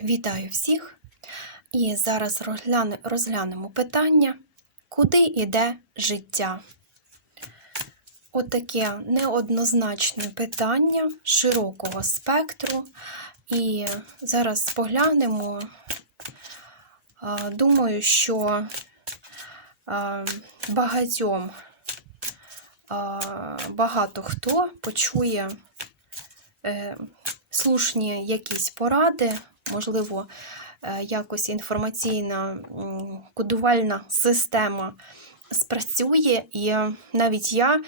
Вітаю всіх! І зараз розгляне- розглянемо питання, куди йде життя. Отаке неоднозначне питання широкого спектру. І зараз поглянемо. Думаю, що багатьом багато хто почує е, слушні якісь поради, можливо, е, якось інформаційна кодувальна система спрацює, і навіть я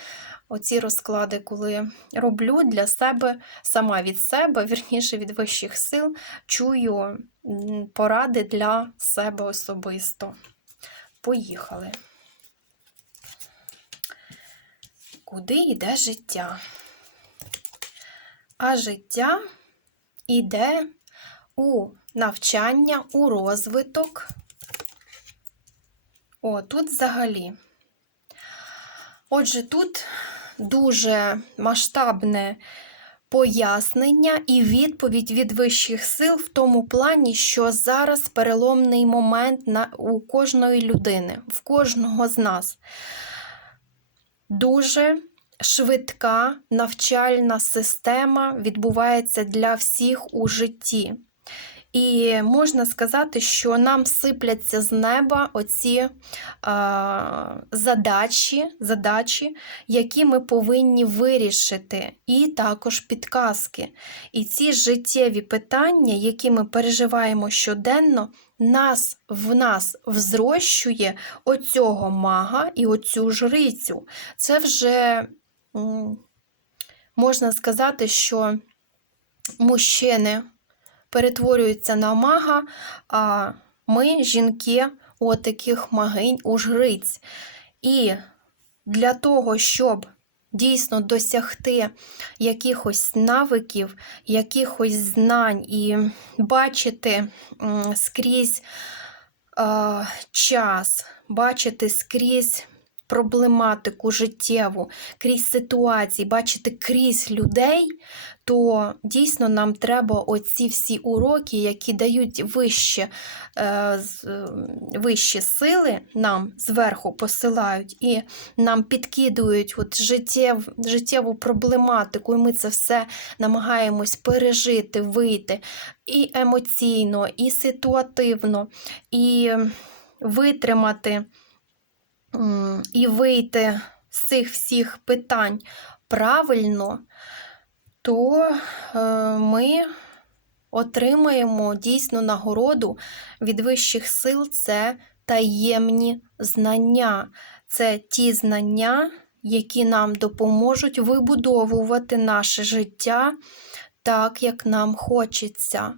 оці розклади, коли роблю для себе, сама від себе, вірніше від вищих сил, чую поради для себе особисто. Поїхали. Куди йде життя? А життя йде у навчання, у розвиток. О, тут взагалі. Отже, тут дуже масштабне пояснення і відповідь від вищих сил в тому плані, що зараз переломний момент на, у кожної людини, в кожного з нас. Дуже швидка навчальна система відбувається для всіх у житті. І можна сказати, що нам сипляться з неба оці а, задачі, задачі, які ми повинні вирішити, і також підказки. І ці життєві питання, які ми переживаємо щоденно, нас в нас взрощує оцього мага і оцю жрицю. Це вже можна сказати, що мужчини перетворюються на мага, а ми, жінки, у таких магинь, у жриць. І для того, щоб дійсно досягти якихось навиків, якихось знань і бачити скрізь час, бачити скрізь проблематику життєву, крізь ситуації, бачити крізь людей, то дійсно нам треба оці всі уроки, які дають вище, е, е, вищі сили, нам зверху посилають і нам підкидують от життєв, життєву проблематику, і ми це все намагаємось пережити, вийти і емоційно, і ситуативно, і витримати і вийти з цих всіх питань правильно, то е, ми отримаємо дійсно нагороду від вищих сил це таємні знання. Це ті знання, які нам допоможуть вибудовувати наше життя так, як нам хочеться.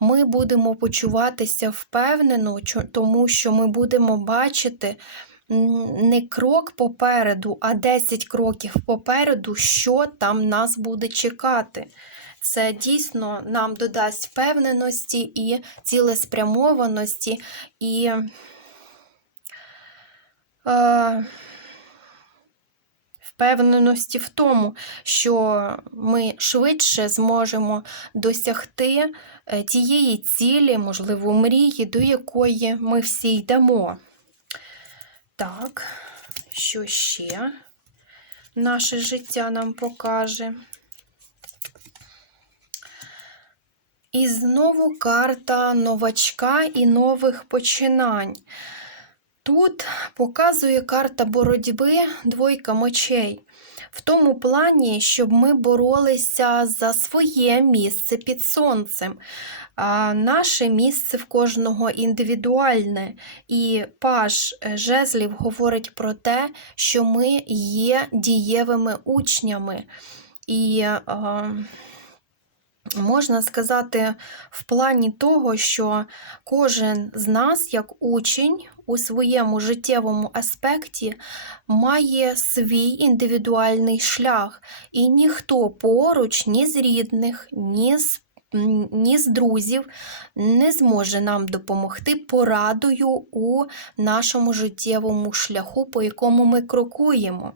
Ми будемо почуватися впевнено, тому що ми будемо бачити не крок попереду, а 10 кроків попереду, що там нас буде чекати. Це дійсно нам додасть впевненості і цілеспрямованості, і е, впевненості в тому, що ми швидше зможемо досягти е, тієї цілі, можливо, мрії, до якої ми всі йдемо. Так, що ще наше життя нам покаже? І знову карта новачка і нових починань. Тут показує карта боротьби двойка мечей. В тому плані, щоб ми боролися за своє місце під сонцем. А наше місце в кожного індивідуальне. І паж е, жезлів говорить про те, що ми є дієвими учнями. І е, можна сказати, в плані того, що кожен з нас, як учень, у своєму життєвому аспекті має свій індивідуальний шлях, і ніхто поруч, ні з рідних, ні з ні з друзів не зможе нам допомогти порадою у нашому життєвому шляху, по якому ми крокуємо.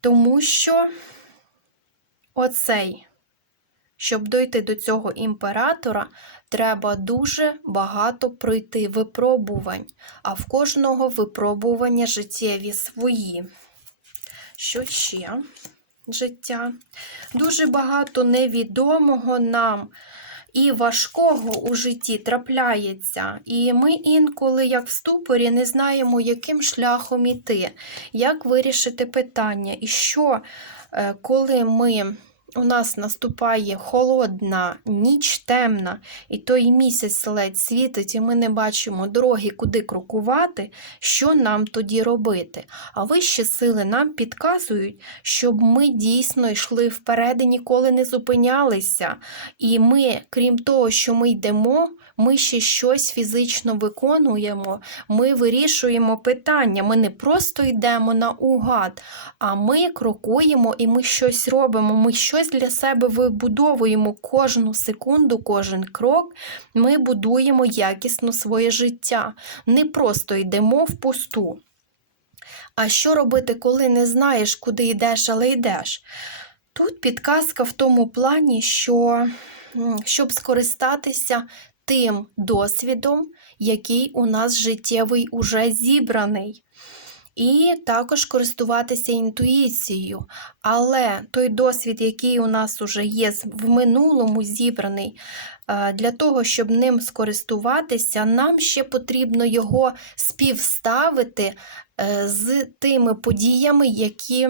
Тому що оцей щоб дойти до цього імператора, треба дуже багато пройти випробувань, а в кожного випробування життєві свої. Що ще? Життя. Дуже багато невідомого нам і важкого у житті трапляється. І ми інколи, як в ступорі, не знаємо, яким шляхом іти, як вирішити питання. І що, е, коли ми. У нас наступає холодна, ніч темна, і той місяць ледь світить, і ми не бачимо дороги, куди крокувати, що нам тоді робити. А вищі сили нам підказують, щоб ми дійсно йшли вперед і ніколи не зупинялися. І ми, крім того, що ми йдемо, ми ще щось фізично виконуємо, ми вирішуємо питання. Ми не просто йдемо наугад, а ми крокуємо і ми щось робимо. Ми щось для себе вибудовуємо кожну секунду, кожен крок. Ми будуємо якісно своє життя. Не просто йдемо в пусту. А що робити, коли не знаєш, куди йдеш, але йдеш? Тут підказка в тому плані, що щоб скористатися тим досвідом, який у нас життєвий уже зібраний. І також користуватися інтуїцією. Але той досвід, який у нас уже є в минулому зібраний, е, для того, щоб ним скористуватися, нам ще потрібно його співставити е, з тими подіями, які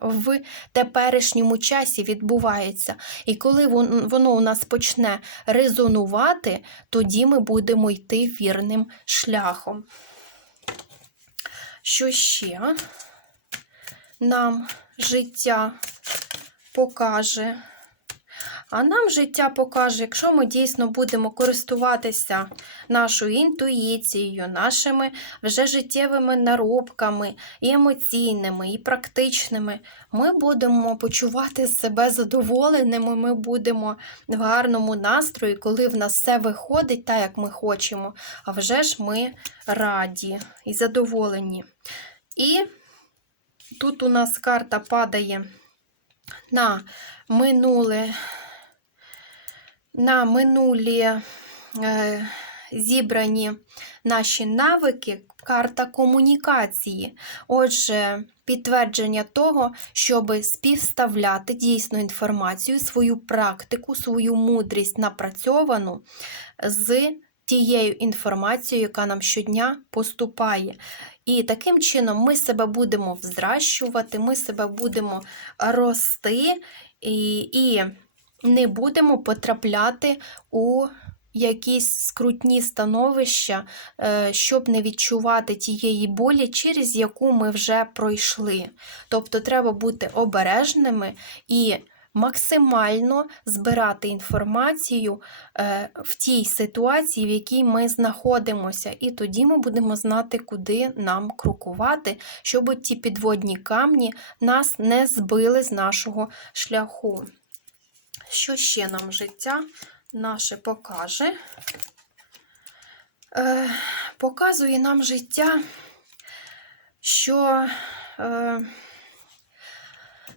в теперішньому часі відбувається. І коли воно у нас почне резонувати, тоді ми будемо йти вірним шляхом. Що ще нам життя покаже? А нам життя покаже, якщо ми дійсно будемо користуватися нашою інтуїцією, нашими вже життєвими наробками, і емоційними, і практичними, ми будемо почувати себе задоволеними, ми будемо в гарному настрої, коли в нас все виходить так, як ми хочемо. А вже ж ми раді і задоволені. І тут у нас карта падає на минуле, на минулі е, зібрані наші навики, карта комунікації. Отже, підтвердження того, щоб співставляти дійсно інформацію, свою практику, свою мудрість напрацьовану з тією інформацією, яка нам щодня поступає. І таким чином ми себе будемо взращувати, ми себе будемо рости і, і не будемо потрапляти у якісь скрутні становища, е, щоб не відчувати тієї болі, через яку ми вже пройшли. Тобто треба бути обережними і максимально збирати інформацію е, в тій ситуації, в якій ми знаходимося, і тоді ми будемо знати, куди нам крокувати, щоб ті підводні камні нас не збили з нашого шляху. Що ще нам життя наше покаже? Е, Показує нам життя, що е,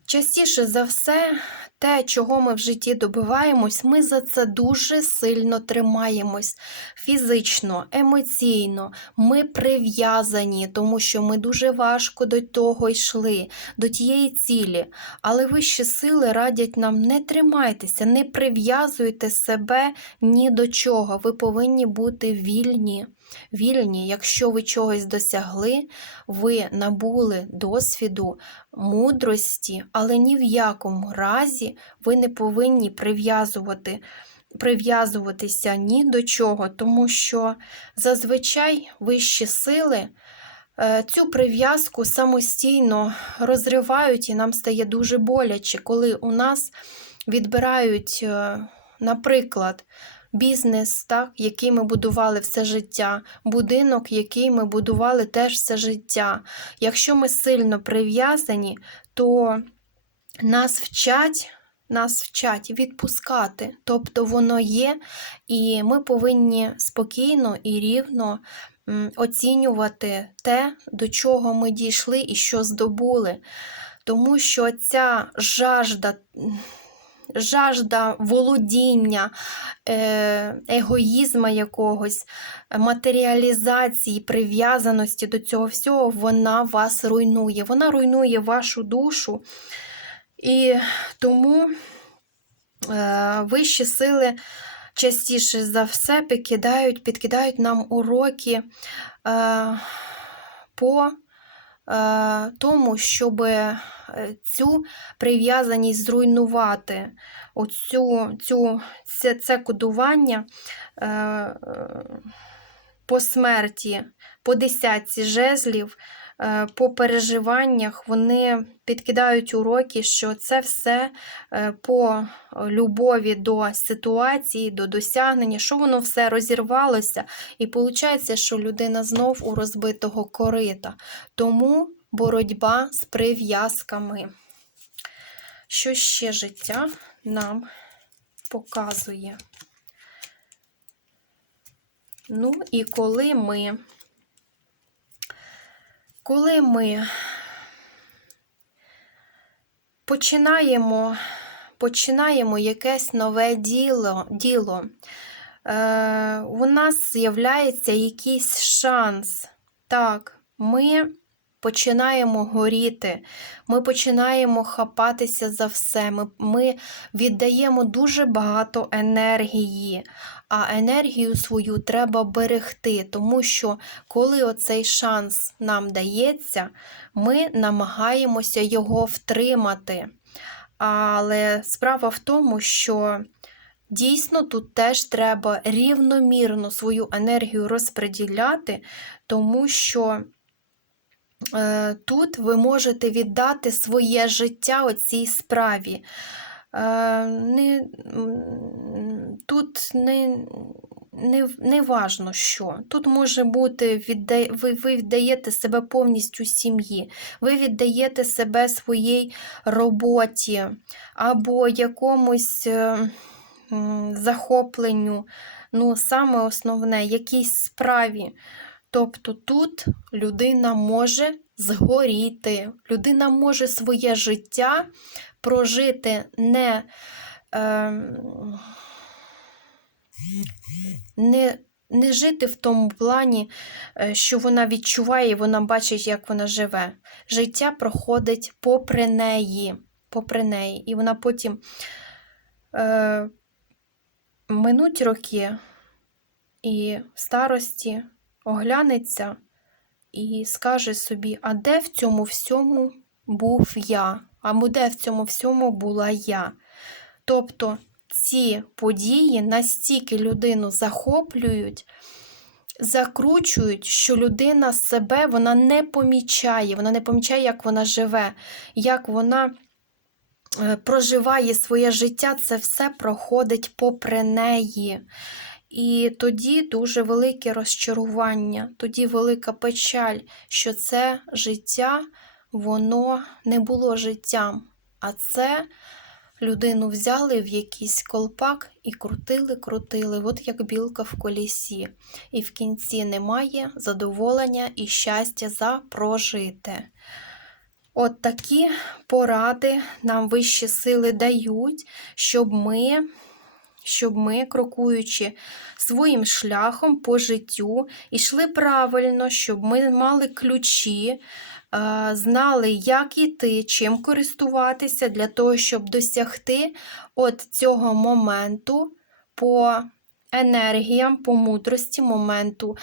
частіше за все, те, чого ми в житті добиваємось, ми за це дуже сильно тримаємось фізично, емоційно. Ми прив'язані, тому що ми дуже важко до того йшли, до тієї цілі. Але вищі сили радять нам не тримайтеся, не прив'язуйте себе ні до чого. Ви повинні бути вільні. Вільні, якщо ви чогось досягли, ви набули досвіду, мудрості, але ні в якому разі ви не повинні прив'язувати, прив'язуватися ні до чого, тому що зазвичай вищі сили е, цю прив'язку самостійно розривають, і нам стає дуже боляче, коли у нас відбирають, е, наприклад, бізнес, так, який ми будували все життя, будинок, який ми будували теж все життя. Якщо ми сильно прив'язані, то нас вчать. Нас вчать відпускати, тобто воно є, і ми повинні спокійно і рівно оцінювати те, до чого ми дійшли і що здобули. Тому що ця жажда жажда володіння, е, егоїзма якогось, матеріалізації, прив'язаності до цього всього, вона вас руйнує. Вона руйнує вашу душу. І тому е, вищі сили частіше за все підкидають, підкидають нам уроки е, по тому, щоб е, цю прив'язаність зруйнувати, оцю, цю, це, це кодування е, е, по смерті, по десятці жезлів, е, по переживаннях, вони підкидають уроки, що це все е, по любові до ситуації, до досягнення, що воно все розірвалося, і виходить, що людина знов у розбитого корита. Тому боротьба з прив'язками. Що ще життя нам показує? Ну, і коли ми, коли ми починаємо, починаємо якесь нове діло, діло е, у нас з'являється якийсь шанс. Так, ми починаємо горіти, ми починаємо хапатися за все. Ми, ми віддаємо дуже багато енергії, а енергію свою треба берегти, тому що коли оцей шанс нам дається, ми намагаємося його втримати. Але справа в тому, що дійсно тут теж треба рівномірно свою енергію розподіляти, тому що тут ви можете віддати своє життя оцій справі. Е, не, тут не, не, не важно що. Тут може бути, ви, ви віддаєте себе повністю сім'ї, ви віддаєте себе своїй роботі або якомусь е, захопленню, ну, саме основне, якійсь справі. Тобто тут людина може згоріти, людина може своє життя прожити не, е, не, не жити в тому плані, е, що вона відчуває, і вона бачить, як вона живе. Життя проходить попри неї, попри неї. І вона потім е, минуть роки і старості оглянеться і скаже собі, а де в цьому всьому був я? А де в цьому всьому була я? Тобто ці події настільки людину захоплюють, закручують, що людина себе вона не помічає, вона не помічає, як вона живе, як вона е, проживає своє життя, це все проходить попри неї. І тоді дуже велике розчарування, тоді велика печаль, що це життя, воно не було життям, а це людину взяли в якийсь колпак і крутили, крутили, от як білка в колісі. І в кінці немає задоволення і щастя за прожите. От такі поради нам вищі сили дають, щоб ми щоб ми, крокуючи своїм шляхом по життю, йшли правильно, щоб ми мали ключі, е, знали, як іти, чим користуватися для того, щоб досягти от цього моменту по енергіям, по мудрості, моменту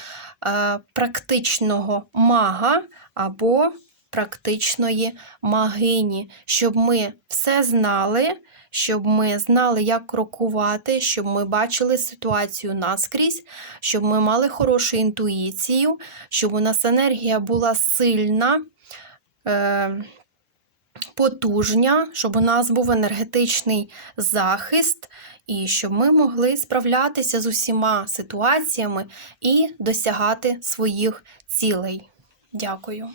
е, практичного мага або практичної магині, щоб ми все знали щоб ми знали, як крокувати, щоб ми бачили ситуацію наскрізь, щоб ми мали хорошу інтуїцію, щоб у нас енергія була сильна. Е Потужня, щоб у нас був енергетичний захист, і щоб ми могли справлятися з усіма ситуаціями і досягати своїх цілей. Дякую.